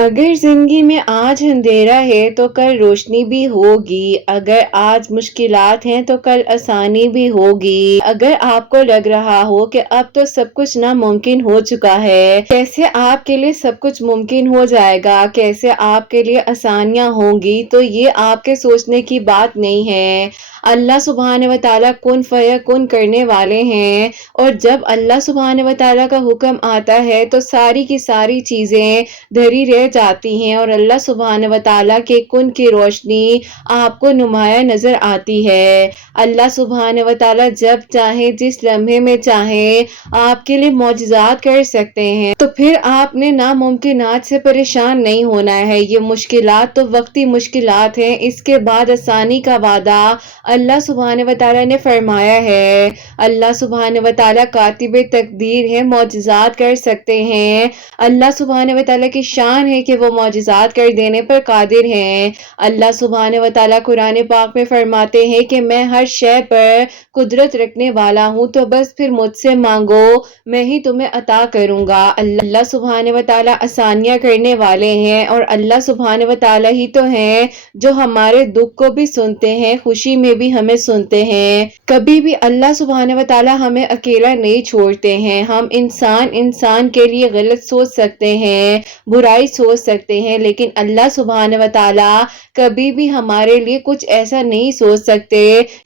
اگر زندگی میں آج اندھیرا ہے تو کل روشنی بھی ہوگی، اگر آج مشکلات ہیں تو کل آسانی بھی ہوگی۔ اگر آپ کو لگ رہا ہو کہ اب تو سب کچھ ناممکن ہو چکا ہے، کیسے آپ کے لیے سب کچھ ممکن ہو جائے گا، کیسے آپ کے لیے آسانیاں ہوں گی، تو یہ آپ کے سوچنے کی بات نہیں ہے۔ اللہ سبحانہ و تعالیٰ کن فیکن کرنے والے ہیں، اور جب اللہ سبحانہ و تعالیٰ کا حکم آتا ہے تو ساری کی ساری چیزیں دھری رہ جاتی ہیں، اور اللہ سبحانہ و تعالیٰ کے کن کی روشنی آپ کو نمایاں نظر آتی ہے۔ اللہ سبحانہ و تعالیٰ جب چاہے، جس لمحے میں چاہے، آپ کے لیے معجزات کر سکتے ہیں۔ تو پھر آپ نے ناممکنات سے پریشان نہیں ہونا ہے۔ یہ مشکلات تو وقتی مشکلات ہیں، اس کے بعد آسانی کا وعدہ اللہ سبحانہ و تعالیٰ نے فرمایا ہے۔ اللہ سبحانہ و تعالیٰ کاتب تقدیر ہے، معجزات کر سکتے ہیں۔ اللہ سبحانہ و تعالیٰ کی شان ہے کہ وہ معجزات کر دینے پر قادر ہیں۔ اللہ سبحانہ و تعالیٰ قرآن پاک میں فرماتے ہیں کہ میں ہر شے پر قدرت رکھنے والا ہوں، تو بس پھر مجھ سے مانگو، میں ہی تمہیں عطا کروں گا۔ اللہ سبحانہ و تعالیٰ آسانیاں کرنے والے ہیں، اور اللہ سبحانہ و تعالیٰ ہی تو ہیں جو ہمارے دکھ کو بھی سنتے ہیں، خوشی میں بھی ہمیں سنتے ہیں۔ کبھی بھی اللہ سبحانہ و تعالیٰ ہمیں اکیلا نہیں چھوڑتے ہیں۔ ہم انسان کے لیے غلط سوچ سکتے ہیں، برائی سوچ سکتے ہیں، لیکن اللہ سبحانہ و تعالیٰ کبھی بھی ہمارے لیے کچھ ایسا نہیں سوچ سکتے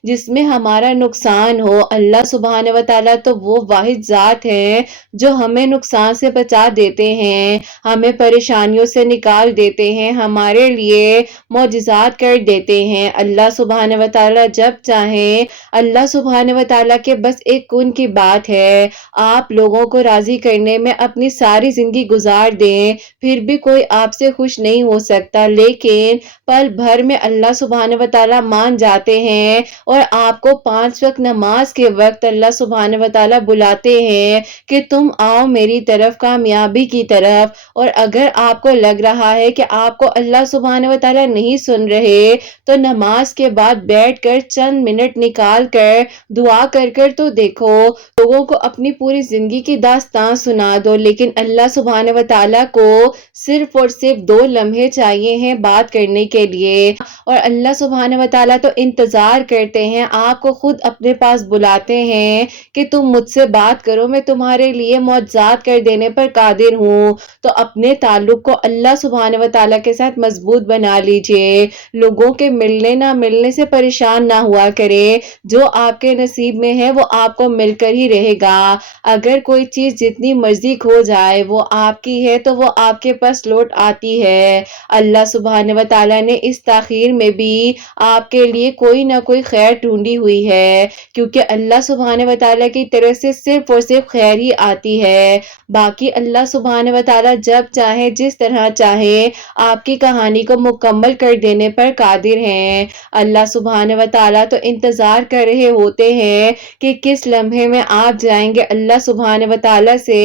جس میں ہمارا نقصان ہو۔ اللہ سبحانہ و تعالیٰ تو وہ واحد ذات ہے جو ہمیں نقصان سے بچا دیتے ہیں، ہمیں پریشانیوں سے نکال دیتے ہیں، ہمارے لیے معجزات کر دیتے ہیں۔ اللہ سبحانہ و تعالیٰ جب چاہیں، اللہ سبحانہ و تعالیٰ کے بس ایک کن کی بات ہے، آپ لوگوں کو راضی کرنے میں اپنی ساری زندگی گزار دیں، پھر بھی کوئی آپ سے خوش نہیں ہو سکتا، لیکن پل بھر میں اللہ سبحانہ و تعالیٰ مان جاتے ہیں، اور آپ کو 5 وقت نماز کے وقت اللہ سبحانہ و تعالیٰ بلاتے ہیں کہ تم آؤ میری طرف، کامیابی کی طرف۔ اور اگر آپ کو لگ رہا ہے کہ آپ کو اللہ سبحانہ و تعالیٰ نہیں سن رہے، تو نماز کے بعد بیٹھ کر چند منٹ نکال کر دعا کر تو دیکھو، لوگوں کو اپنی پوری زندگی کی داستان سنا دو، لیکن اللہ سبحانہ و تعالیٰ کو صرف اور صرف 2 لمحے چاہیے ہیں بات کرنے کے لیے، اور اللہ سبحانہ و تعالیٰ تو انتظار کرتے ہیں، آپ کو خود اپنے پاس بلاتے ہیں کہ تم مجھ سے بات کرو، میں تمہارے لیے معجزات کر دینے پر قادر ہوں۔ تو اپنے تعلق کو اللہ سبحانہ و تعالیٰ کے ساتھ مضبوط بنا لیجئے، لوگوں کے ملنے نہ ملنے سے پریشان نہ ہوا کرے، جو آپ کے نصیب میں ہے وہ آپ کو مل کر ہی رہے گا۔ اگر کوئی چیز جتنی مرضی کھو جائے، وہ آپ کی ہے تو وہ آپ کے پاس لوٹ آتی ہے۔ اللہ سبحانہ و تعالیٰ نے اس تاخیر میں بھی آپ کے لیے کوئی نہ کوئی خیر ڈھونڈی ہوئی ہے، کیونکہ اللہ سبحانہ و تعالیٰ کی طرف سے صرف اور صرف خیر ہی آتی ہے۔ باقی اللہ سبحانہ و تعالیٰ جب چاہے، جس طرح چاہے، آپ کی کہانی کو مکمل کر دینے پر قادر ہیں۔ اللہ سبحانہ و تعالیٰ تو انتظار کر رہے ہوتے ہیں کہ کس لمحے میں آپ جائیں گے اللہ سبحانہ و تعالیٰ سے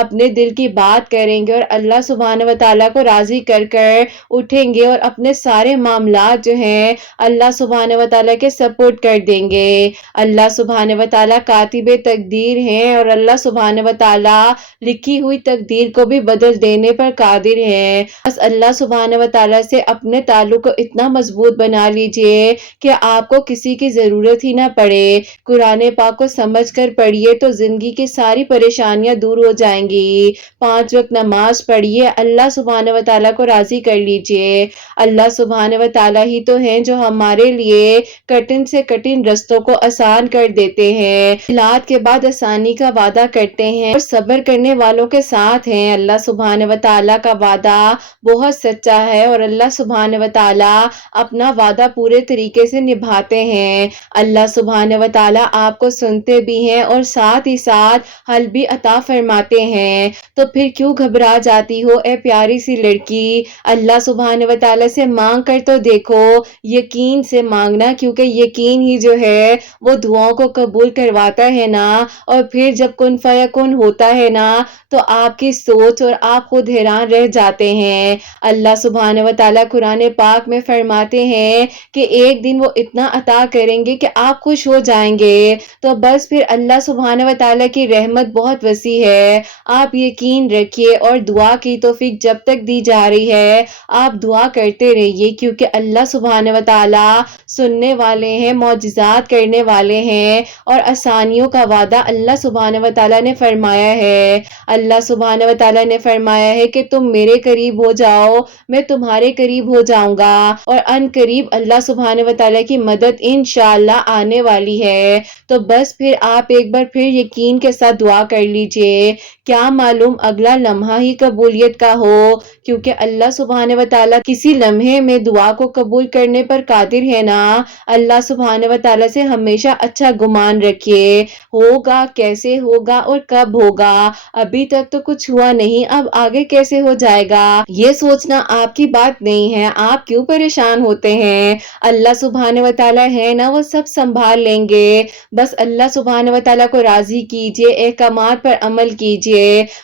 اپنے دل کی بات کریں گے، اور اللہ سبحانہ و تعالیٰ کو راضی کر کر اٹھیں گے، اور اپنے سارے معاملات جو ہیں اللہ سبحانہ و تعالیٰ کے سپورٹ کر دیں گے۔ اللہ سبحانہ و تعالیٰ کاتب تقدیر ہیں، اور اللہ سبحانہ و تعالیٰ لکھی ہوئی تقدیر کو بھی بدل دینے پر قادر ہیں۔ بس اللہ سبحانہ و تعالیٰ سے اپنے تعلق کو اتنا مضبوط بنا لیجئے کہ آپ کو کسی کی ضرورت ہی نہ پڑے۔ قرآن پاک کو سمجھ کر پڑھیے تو زندگی کی ساری پریشانیاں دور ہو جائیں گی۔ 5 وقت نماز پڑھیے، اللہ سبحانہ و تعالیٰ کو راضی کر لیجئے۔ اللہ سبحانہ و تعالیٰ ہی تو ہیں جو ہمارے لیے کٹھن سے کٹھن رستوں کو آسان کر دیتے ہیں، مشکلات کے بعد آسانی کا وعدہ کرتے ہیں، اور صبر کرنے والوں کے ساتھ ہیں۔ اللہ سبحانہ و تعالیٰ کا وعدہ بہت سچا ہے، اور اللہ سبحانہ و تعالیٰ اپنا وعدہ پورے طریقے سے نبھاتے ہیں۔ اللہ سبحانہ و تعالیٰ آپ کو سنتے بھی ہیں، اور ساتھ ہی ساتھ حل بھی عطا فرماتے ہیں۔ تو پھر کیوں گھبرا جاتی ہو اے پیاری سی لڑکی؟ اللہ سبحانہ و تعالیٰ سے مانگ کر تو دیکھو، یقین سے مانگنا، کیونکہ یقین ہی جو ہے وہ دعاؤں کو قبول کرواتا ہے نا، اور پھر جب کن فیکن ہوتا ہے نا، تو آپ کی سوچ اور آپ خود حیران رہ جاتے ہیں۔ اللہ سبحانہ و تعالیٰ قرآن پاک میں فرماتے ہیں کہ ایک دن وہ اتنا عطا کریں گے کہ آپ خوش ہو جائیں گے۔ تو بس پھر اللہ سبحانہ و تعالیٰ کی رحمت بہت وسیع ہے، آپ یقین رکھیے اور دعا کی توفیق جب تک دی جا رہی ہے آپ دعا کرتے رہیے، کیونکہ اللہ سبحانہ و تعالیٰ سننے والے ہیں، معجزات کرنے والے ہیں، اور آسانیوں کا وعدہ اللہ سبحانہ و تعالیٰ نے فرمایا ہے۔ اللہ سبحانہ و تعالیٰ نے فرمایا ہے کہ تم میرے قریب ہو جاؤ، میں تمہارے قریب ہو جاؤں گا، اور ان قریب اللہ سبحانہ و تعالیٰ کی مدد انشاءاللہ آنے والی ہے۔ تو بس پھر آپ ایک بار پھر یقین کے ساتھ دعا کر لیجئے، کیا معلوم اگلا لمحہ ہی قبولیت کا ہو، کیونکہ اللہ سبحانہ و تعالیٰ کسی لمحے میں دعا کو قبول کرنے پر قادر ہے نا۔ اللہ سبحانہ و تعالیٰ سے ہمیشہ اچھا گمان رکھیے، ہوگا کیسے ہوگا اور کب ہوگا، ابھی تک تو کچھ ہوا نہیں، اب آگے کیسے ہو جائے گا یہ سوچنا آپ کی بات نہیں ہے، آپ کیوں پریشان ہوتے ہیں؟ اللہ سبحانہ و تعالیٰ ہے نا، وہ سب سنبھال لیں گے۔ بس اللہ سبحانہ و تعالیٰ کو راضی کیجئے، احکامات پر عمل کیجئے،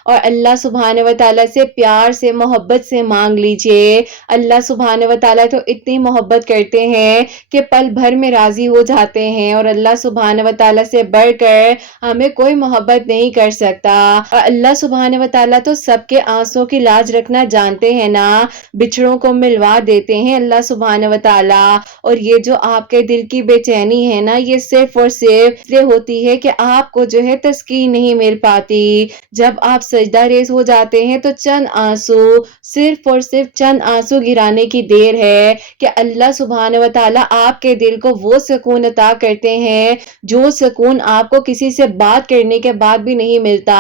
اور اللہ سبحانہ و تعالیٰ سے پیار سے محبت سے مانگ لیجئے۔ اللہ سبحانہ و تعالیٰ تو اتنی محبت کرتے ہیں کہ پل بھر میں راضی ہو جاتے ہیں، اور اللہ سبحانہ و تعالیٰ سے بڑھ کر ہمیں کوئی محبت نہیں کر سکتا۔ اور اللہ سبحانہ و تعالیٰ تو سب کے آنسوں کی لاج رکھنا جانتے ہیں نا، بچھڑوں کو ملوا دیتے ہیں اللہ سبحانہ و تعالیٰ۔ اور یہ جو آپ کے دل کی بے چینی ہے نا، یہ صرف اور صرف یہ ہوتی ہے کہ آپ کو جو ہے تسکین نہیں مل پاتی۔ جب آپ سجدہ ریز ہو جاتے ہیں تو چند آنسو، صرف اور صرف چند آنسو گرانے کی دیر ہے کہ اللہ سبحانہ و تعالیٰ آپ کے دل کو وہ سکون عطا کرتے ہیں جو سکون آپ کو کسی سے بات کرنے کے بعد بھی نہیں ملتا۔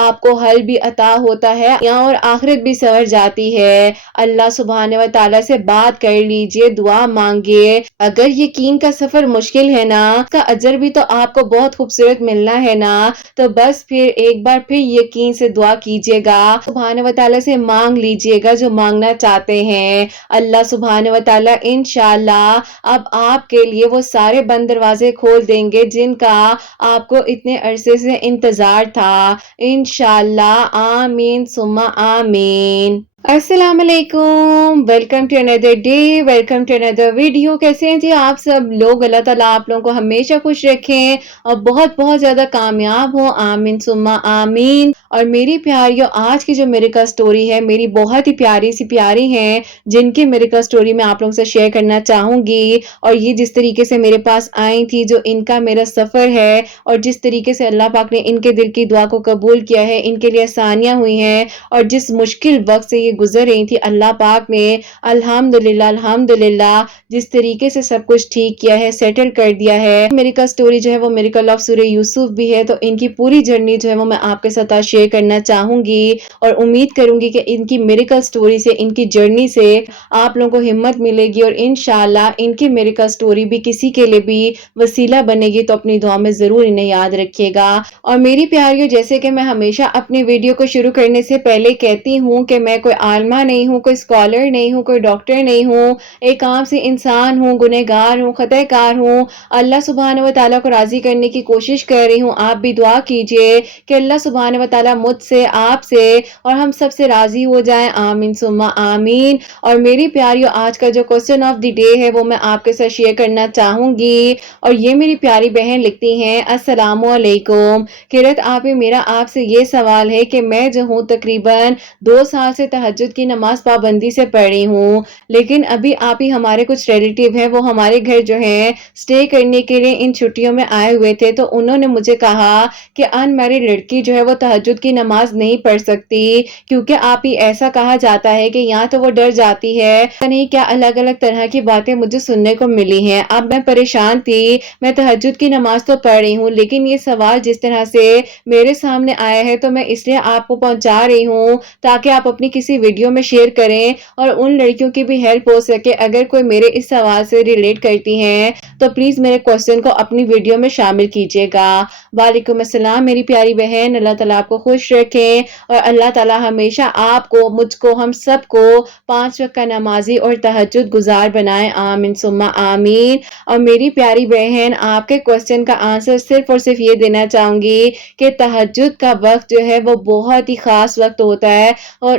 آپ کو حل بھی عطا ہوتا ہے اور آخرت بھی سنور جاتی ہے۔ اللہ سبحانہ و تعالیٰ سے بات کر لیجئے، دعا مانگیے۔ اگر یقین کا سفر مشکل ہے نا، اس کا اجر بھی تو آپ کو بہت خوبصورت ملنا ہے نا، تو بس پھر ایک بار پھر یقین سے دعا کیجئے گا، سبحانہ و تعالیٰ سے مانگ لیجئے گا جو مانگنا چاہتے ہیں۔ اللہ سبحانہ و تعالیٰ انشاءاللہ اب آپ کے لیے وہ سارے بند دروازے کھول دیں گے جن کا آپ کو اتنے عرصے سے انتظار تھا، انشاءاللہ۔ آمین ثم آمین۔ السلام علیکم، welcome to another day, welcome to another video. کیسے ہیں جی آپ سب لوگ؟ اللہ تعالیٰ آپ لوگوں کو ہمیشہ خوش رکھیں اور بہت بہت زیادہ کامیاب ہوں، آمین ثم آمین۔ اور میری پیاریوں، آج کی جو میریکل سٹوری ہے، میری بہت ہی پیاری سی پیاری ہیں جن کی میریکل سٹوری میں آپ لوگوں سے شیئر کرنا چاہوں گی، اور یہ جس طریقے سے میرے پاس آئی تھی، جو ان کا میرا سفر ہے، اور جس طریقے سے اللہ پاک نے ان کے دل کی دعا کو قبول کیا ہے، ان کے لیے آسانیاں ہوئی ہیں، اور جس مشکل وقت سے یہ گزر رہی تھی، اللہ پاک نے الحمدللہ الحمدللہ جس طریقے سے سب کچھ ٹھیک کیا ہے، سیٹل کر دیا ہے۔ میریکل سٹوری جو ہے وہ میریکل آف سورہ یوسف بھی ہے، تو ان کی پوری جرنی جو ہے وہ میں آپ کے ساتھ شیئر کرنا چاہوں گی، اور امید کروں گی کہ ان کی میریکل سٹوری سے، ان کی جرنی سے آپ لوگوں کو ہمت ملے گی، اور انشاءاللہ ان کی میریکل سٹوری بھی کسی کے لیے بھی وسیلہ بنے گی، تو اپنی دعا میں ضرور انہیں یاد رکھیے گا۔ اور میری پیاریوں، جیسے کہ میں ہمیشہ اپنی ویڈیو کو شروع کرنے سے پہلے کہتی ہوں کہ میں کوئی عالمہ نہیں ہوں، کوئی اسکالر نہیں ہوں، کوئی ڈاکٹر نہیں ہوں، ایک عام سی انسان ہوں، گنہگار ہوں، خطا کار ہوں، اللہ سبحانہ و تعالیٰ کو راضی کرنے کی کوشش کر رہی ہوں۔ آپ بھی دعا کیجئے کہ اللہ سبحانہ و تعالیٰ مجھ سے، آپ سے اور ہم سب سے راضی ہو جائیں، آمین ثم آمین۔ اور میری پیاریوں، آج کا جو کوسچن آف دی ڈے ہے وہ میں آپ کے ساتھ شیئر کرنا چاہوں گی، اور یہ میری پیاری بہن لکھتی ہیں، السلام علیکم قرت آپی، میرا آپ سے یہ سوال ہے کہ میں جو ہوں تقریباً 2 سال سے تہجد کی نماز پابندی سے پڑھی ہوں، لیکن ابھی آپ ہی ہمارے کچھ ریلیٹیو ہیں، وہ ہمارے گھر جو ہیں سٹے کرنے کے لیے ان چھٹیوں میں آئے ہوئے تھے، تو انہوں نے مجھے کہا کہ ان میرڈ لڑکی جو ہے وہ تہجد کی نماز نہیں پڑھ سکتی، کیونکہ آپ ہی ایسا کہا جاتا ہے کہ یہاں تو وہ ڈر جاتی ہے، نہیں کیا الگ الگ طرح کی باتیں مجھے سننے کو ملی ہیں۔ اب میں پریشان تھی، میں تہجد کی نماز تو پڑھ رہی ہوں، لیکن یہ سوال جس طرح سے میرے سامنے آیا ہے تو میں اس لیے آپ کو پہنچا رہی ہوں تاکہ آپ اپنی کسی ویڈیو میں شیئر کریں اور ان لڑکیوں کی بھی ہیلپ ہو سکے۔ اگر کوئی میرے اس سوال سے ریلیٹ کرتی ہیں تو پلیز میرے کوسچن کو اپنی ویڈیو میں شامل کیجیے گا۔ وعلیکم السلام میری پیاری بہن، اللہ تعالیٰ آپ کو خوش رکھیں، اور اللہ تعالیٰ ہمیشہ آپ کو، مجھ کو، ہم سب کو 5 وقت کا نمازی اور تہجد گزار بنائیں، آمین ثم آمین۔ اور میری پیاری بہن، آپ کے کوسچن کا آنسر صرف اور صرف یہ دینا چاہوں گی کہ تہجد کا وقت جو ہے وہ بہت ہی خاص وقت ہوتا ہے، اور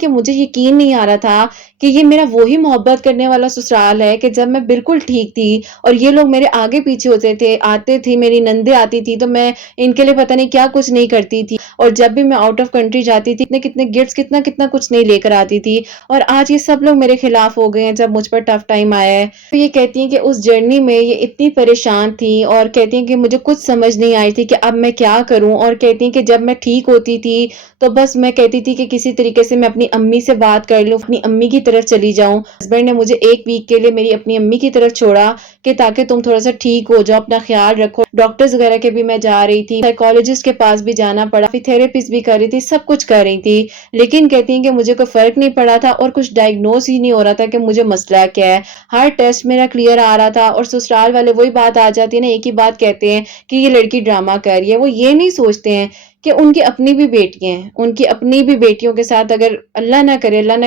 کہ مجھے یقین نہیں آ رہا تھا کہ یہ میرا وہی محبت کرنے والا سسرال ہے کہ جب میں بالکل ٹھیک تھی اور یہ لوگ میرے آگے پیچھے ہوتے تھے، آتے تھے، میری نندیں آتی تھی تو میں ان کے لیے پتہ نہیں کیا کچھ نہیں کرتی تھی، اور جب بھی میں آؤٹ آف کنٹری جاتی تھی کتنے گفٹس کتنا کتنا کچھ نہیں لے کر آتی تھی، اور آج یہ سب لوگ میرے خلاف ہو گئے ہیں جب مجھ پر ٹف ٹائم آیا ہے۔ تو یہ کہتی ہیں کہ اس جرنی میں یہ اتنی پریشان تھی اور کہتی ہیں کہ مجھے کچھ سمجھ نہیں آئی تھی کہ اب میں کیا کروں، اور کہتی ہیں کہ جب میں ٹھیک ہوتی تھی تو بس میں کہتی تھی کہ کسی طریقے سے میں اپنی امی سے بات کر لوں، اپنی امی کی طرف چلی جاؤں۔ ہسبینڈ نے مجھے 1 ویک کے لیے میری اپنی امی کی طرف چھوڑا کہ تاکہ تم تھوڑا سا ٹھیک ہو جاؤ، اپنا خیال رکھو۔ ڈاکٹرز وغیرہ کے بھی میں جا رہی تھی، سائیکالوجسٹ کے پاس بھی جانا پڑا، پھر تھراپسٹ بھی کر رہی تھی، سب کچھ کر رہی تھی، لیکن کہتی ہیں کہ مجھے کوئی فرق نہیں پڑا تھا اور کچھ ڈائگنوز ہی نہیں ہو رہا تھا کہ مجھے مسئلہ کیا ہے۔ ہر ٹیسٹ میرا کلیئر آ رہا تھا، اور سسرال والے وہی بات آ جاتی ہے نا، ایک ہی بات کہتے ہیں کہ یہ لڑکی ڈرامہ کر رہی ہے۔ وہ یہ نہیں سوچتے ہیں کہ ان کی اپنی بھی بیٹیاں ہیں، ان کی اپنی بھی بیٹیوں کے ساتھ اگر اللہ نہ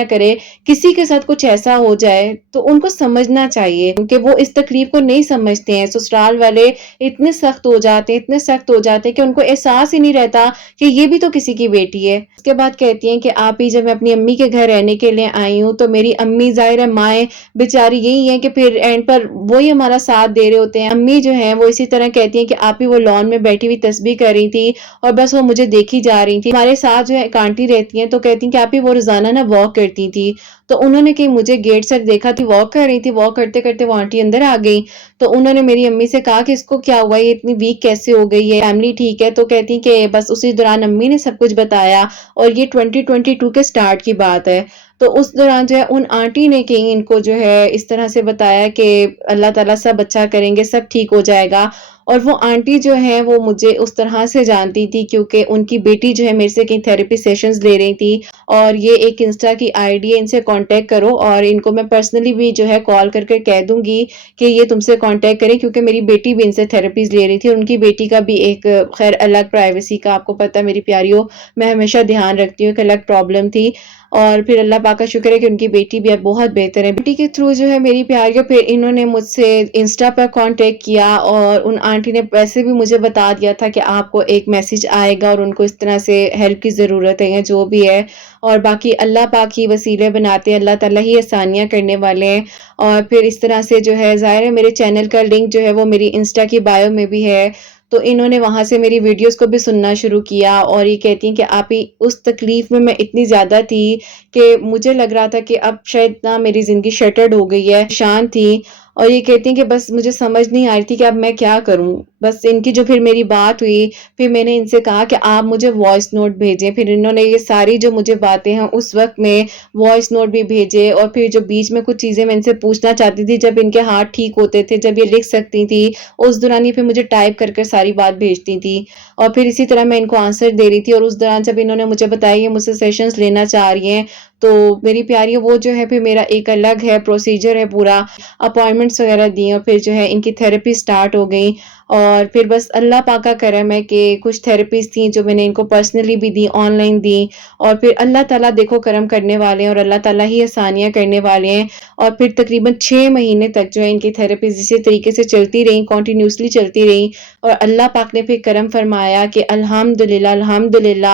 کرے کسی کے ساتھ کچھ ایسا ہو جائے تو ان کو سمجھنا چاہیے، کیونکہ وہ اس تکلیف کو نہیں سمجھتے ہیں۔ سسرال والے اتنے سخت ہو جاتے ہیں، اتنے سخت ہو جاتے ہیں کہ ان کو احساس ہی نہیں رہتا کہ یہ بھی تو کسی کی بیٹی ہے۔ اس کے بعد کہتی ہیں کہ آپ ہی جب میں اپنی امی کے گھر رہنے کے لیے آئی ہوں تو میری امی ظاہر ہے مائیں بیچاری یہی ہیں کہ پھر اینڈ پر وہی ہمارا ساتھ دے رہے ہوتے ہیں۔ امی جو ہیں وہ اسی طرح کہتی ہیں کہ آپ ہی وہ لان میں بیٹھی ہوئی تسبیح کر رہی تھی اور بس وہ مجھے دیکھی جا رہی تھی۔ ہمارے ساتھ جو ہے ایک آنٹی رہتی ہیں تو کہتی ہیں کہ آپ ہی وہ روزانہ نا واک کرتی تھی، تو انہوں نے کہ مجھے گیٹ سے دیکھا تھی واک کر رہی تھی، واک کرتے کرتے وہ آنٹی اندر آ گئی، تو انہوں نے میری امی سے کہا کہ اس کو کیا ہوا، یہ اتنی ویک کیسے ہو گئی ہے، فیملی ٹھیک ہے؟ تو کہتی ہیں کہ بس اسی دوران امی نے سب کچھ بتایا، اور یہ 2022 کے سٹارٹ کی بات ہے۔ تو اس دوران جو ہے ان آنٹی نے کہ ان کو جو ہے اس طرح سے بتایا کہ اللہ تعالیٰ سب اچھا کریں گے، سب ٹھیک ہو جائے گا۔ اور وہ آنٹی جو ہے وہ مجھے اس طرح سے جانتی تھی کیونکہ ان کی بیٹی جو ہے میرے سے کہیں تھراپی سیشنز لے رہی تھی، اور یہ ایک انسٹا کی آئی ڈی ہے، ان سے کانٹیکٹ کرو، اور ان کو میں پرسنلی بھی جو ہے کال کر کے کہہ دوں گی کہ یہ تم سے کانٹیکٹ کریں، کیونکہ میری بیٹی بھی ان سے تھراپیز لے رہی تھی، ان کی بیٹی کا بھی ایک خیر الگ پرائیویسی کا آپ کو پتہ ہے میری پیاریوں، میں ہمیشہ دھیان رکھتی ہوں، ایک الگ پرابلم تھی، اور پھر اللہ پاک کا شکر ہے کہ ان کی بیٹی بھی اب بہت بہتر ہے۔ بیٹی کے تھرو جو ہے میری پیاریوں پھر انہوں نے مجھ سے انسٹا پر کانٹیکٹ کیا، اور ان آنٹی نے ویسے بھی مجھے بتا دیا تھا کہ آپ کو ایک میسج آئے گا اور ان کو اس طرح سے ہیلپ کی ضرورت ہے یا جو بھی ہے، اور باقی اللہ پاک ہی وسیلے بناتے ہیں، اللہ تعالیٰ ہی آسانیاں کرنے والے ہیں۔ اور پھر اس طرح سے جو ہے ظاہر ہے میرے چینل کا لنک جو ہے وہ میری انسٹا کی بایو میں بھی ہے، تو انہوں نے وہاں سے میری ویڈیوز کو بھی سننا شروع کیا، اور یہ کہتی ہیں کہ آپ ہی اس تکلیف میں اتنی زیادہ تھی کہ مجھے لگ رہا تھا کہ اب شاید نہ میری زندگی شٹرڈ ہو گئی ہے، شان تھی، اور یہ کہتی ہیں کہ بس مجھے سمجھ نہیں آ رہی تھی کہ اب میں کیا کروں۔ بس ان کی جو پھر میری بات ہوئی، پھر میں نے ان سے کہا کہ آپ مجھے وائس نوٹ بھیجیں، پھر انہوں نے یہ ساری جو مجھے باتیں ہیں اس وقت میں وائس نوٹ بھی بھیجے، اور پھر جو بیچ میں کچھ چیزیں میں ان سے پوچھنا چاہتی تھی جب ان کے ہاتھ ٹھیک ہوتے تھے، جب یہ لکھ سکتی تھی، اس دوران یہ پھر مجھے ٹائپ کر ساری بات بھیجتی تھی، اور پھر اسی طرح میں ان کو آنسر دے رہی تھی۔ اور اس دوران جب انہوں نے مجھے بتایا یہ مجھ سے سیشنز لینا چاہ رہی ہیں، تو میری پیاری وہ جو ہے پھر میرا ایک الگ ہے پروسیجر ہے، پورا اپوائنٹمنٹس وغیرہ دی، اور پھر جو ہے ان کی تھراپی سٹارٹ ہو گئی، اور پھر بس اللہ پاک کا کرم ہے کہ کچھ تھراپیز تھیں جو میں نے ان کو پرسنلی بھی دی، آن لائن دی، اور پھر اللہ تعالیٰ دیکھو کرم کرنے والے ہیں اور اللہ تعالیٰ ہی آسانیاں کرنے والے ہیں، اور پھر تقریباً 6 مہینے تک جو ہے ان کی تھراپیز اسی طریقے سے چلتی رہیں، کنٹینیوسلی چلتی رہیں، اور اللہ پاک نے پھر کرم فرمایا کہ الحمدللہ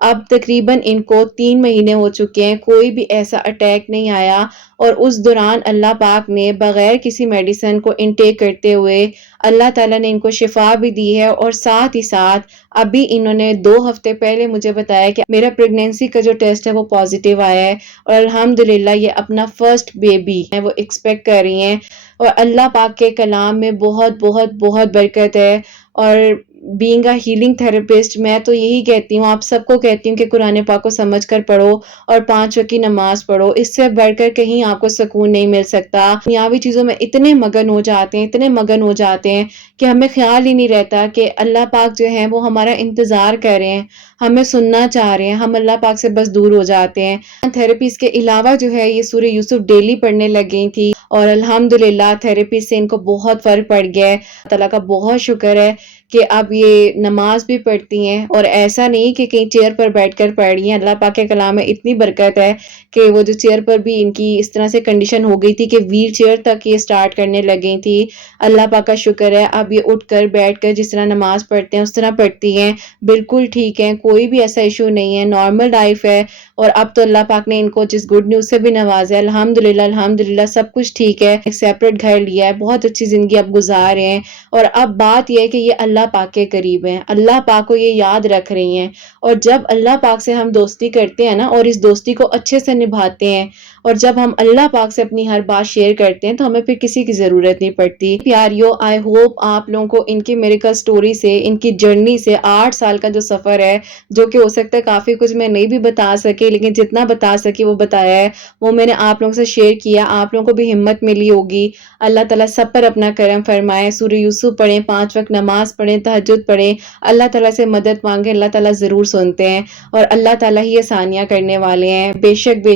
اب تقریباً ان کو 3 مہینے ہو چکے ہیں، کوئی بھی ایسا اٹیک نہیں آیا، اور اس دوران اللہ پاک نے بغیر کسی میڈیسن کو انٹیک کرتے ہوئے اللہ تعالیٰ نے ان کو شفا بھی دی ہے، اور ساتھ ہی ساتھ ابھی انہوں نے 2 ہفتے پہلے مجھے بتایا کہ میرا پریگنینسی کا جو ٹیسٹ ہے وہ پازیٹیو آیا ہے، اور الحمدللہ یہ اپنا فرسٹ بیبی ہے وہ ایکسپیکٹ کر رہی ہیں، اور اللہ پاک کے کلام میں بہت بہت بہت برکت ہے۔ اور بینگ اے ہیلنگ تھراپسٹ میں تو یہی کہتی ہوں، آپ سب کو کہتی ہوں کہ قرآن پاک کو سمجھ کر پڑھو اور 5 وقت کی نماز پڑھو، اس سے بڑھ کر کہیں آپ کو سکون نہیں مل سکتا۔ دنیاوی چیزوں میں اتنے مگن ہو جاتے ہیں کہ ہمیں خیال ہی نہیں رہتا کہ اللہ پاک جو ہے وہ ہمارا انتظار کر رہے ہیں، ہمیں سننا چاہ رہے ہیں، ہم اللہ پاک سے بس دور ہو جاتے ہیں۔ تھراپیز کے علاوہ جو ہے یہ سورہ یوسف ڈیلی پڑھنے لگ گئی تھی، اور الحمدللہ تھراپی سے ان کو بہت فرق پڑ گیا ہے۔ اللہ تعالیٰ کا بہت شکر ہے کہ اب یہ نماز بھی پڑھتی ہیں، اور ایسا نہیں کہ کہیں چیئر پر بیٹھ کر پڑھ رہی ہیں۔ اللہ پاک کے کلام میں اتنی برکت ہے کہ وہ جو چیئر پر بھی ان کی اس طرح سے کنڈیشن ہو گئی تھی کہ ویل چیئر تک یہ سٹارٹ کرنے لگ گئی تھی۔ اللہ پاک کا شکر ہے اب یہ اٹھ کر بیٹھ کر جس طرح نماز پڑھتے ہیں اس طرح پڑھتی ہیں، بالکل ٹھیک ہیں، کوئی بھی ایسا ایشو نہیں ہے، نارمل لائف ہے۔ اور اب تو اللہ پاک نے ان کو جس گڈ نیوز سے بھی نوازا ہے، الحمدللہ الحمدللہ سب کچھ ٹھیک ہے، ایک سیپریٹ گھر لیا ہے، بہت اچھی زندگی اب گزار رہے ہیں۔ اور اب بات یہ ہے کہ یہ اللہ پاک کے قریب ہیں، اللہ پاک کو یہ یاد رکھ رہی ہیں، اور جب اللہ پاک سے ہم دوستی کرتے ہیں نا اور اس دوستی کو اچھے سے نبھاتے ہیں، اور جب ہم اللہ پاک سے اپنی ہر بات شیئر کرتے ہیں تو ہمیں پھر کسی کی ضرورت نہیں پڑتی۔ پیاریو، آئی ہوپ آپ لوگوں کو ان کی میریکل سٹوری سے، ان کی جرنی سے، 8 سال کا جو سفر ہے، جو کہ ہو سکتا ہے کافی کچھ میں نہیں بھی بتا سکی، لیکن جتنا بتا سکی وہ بتایا ہے، وہ میں نے آپ لوگوں سے شیئر کیا۔ آپ لوگوں کو بھی ہمت ملی ہوگی۔ اللہ تعالیٰ سب پر اپنا کرم فرمائے۔ سورہ یوسف پڑھیں، 5 وقت نماز پڑھیں، تہجد پڑھیں، اللہ تعالیٰ سے مدد مانگیں، اللہ تعالیٰ ضرور سنتے ہیں، اور اللہ تعالیٰ ہی آسانیاں کرنے والے ہیں۔ بے شک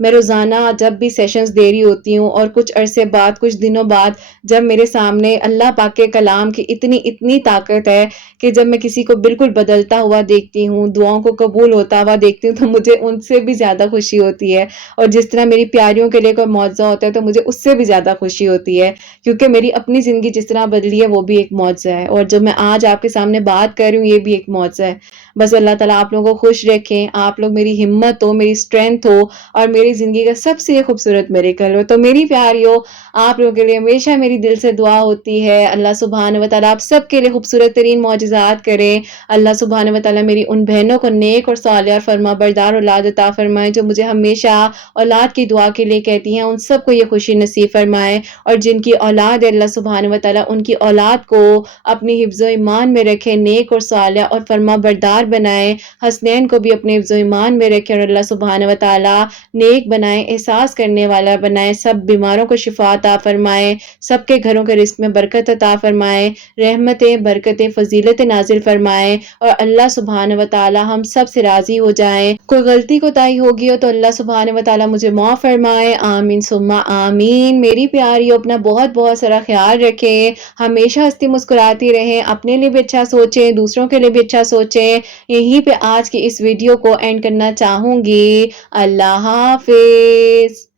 میں روزانہ جب بھی سیشنز دے رہی ہوتی ہوں اور کچھ عرصے بعد، کچھ دنوں بعد جب میرے سامنے اللہ پاک کے کلام کی اتنی طاقت ہے کہ جب میں کسی کو بالکل بدلتا ہوا دیکھتی ہوں، دعاؤں کو قبول ہوتا ہوا دیکھتی ہوں، تو مجھے ان سے بھی زیادہ خوشی ہوتی ہے۔ اور جس طرح میری پیاریوں کے لیے کوئی معجزہ ہوتا ہے تو مجھے اس سے بھی زیادہ خوشی ہوتی ہے، کیونکہ میری اپنی زندگی جس طرح بدلی ہے وہ بھی ایک معجزہ ہے، اور جو میں آج آپ کے سامنے بات کر رہی ہوں یہ بھی ایک معجزہ ہے۔ بس اللہ تعالیٰ آپ لوگوں کو خوش رکھیں، آپ لوگ میری ہمت ہو، میری اسٹرینتھ ہو، اور میری زندگی کا سب سے خوبصورت میریکل ہو۔ تو میری پیاریوں، آپ لوگوں کے لیے ہمیشہ میری دل سے دعا ہوتی ہے، اللہ سبحانہ و تعالیٰ آپ سب کے لیے خوبصورت ترین معجزات کریں۔ اللہ سبحانہ و تعالیٰ میری ان بہنوں کو نیک اور صالح اور فرما بردار اولاد عطا فرمائے جو مجھے ہمیشہ اولاد کی دعا کے لیے کہتی ہیں، ان سب کو یہ خوشی نصیب فرمائے، اور جن کی اولاد ہے اللہ سبحانہ و تعالیٰ ان کی اولاد کو اپنی حفظ و ایمان میں رکھے، نیک اور صالح اور فرما بردار بنائے، حسنین کو بھی اپنے حفظ و ایمان میں رکھے، اور اللہ سبحانہ و تعالیٰ نیک بنائے، احساس کرنے والا بنائے، سب بیماروں کو شفا عطا فرمائے، سب کے گھروں کے رزق میں برکت عطا فرمائے، رحمتیں، برکتیں، فضیلتیں نازل فرمائے، اور اللہ سبحانہ و تعالیٰ ہم سب سے راضی ہو جائیں۔ کوئی غلطی کوتاہی ہوگی ہو تو اللہ سبحانہ و تعالیٰ مجھے معاف فرمائے، آمین ثم آمین۔ میری پیاریوں، اپنا بہت بہت سارا خیال رکھیں، ہمیشہ ہنستی مسکراتی رہیں، اپنے لیے بھی اچھا سوچیں، دوسروں کے لیے بھی اچھا سوچیں۔ یہیں پہ آج کی اس ویڈیو کو اینڈ کرنا چاہوں گی۔ اللہ حافظ۔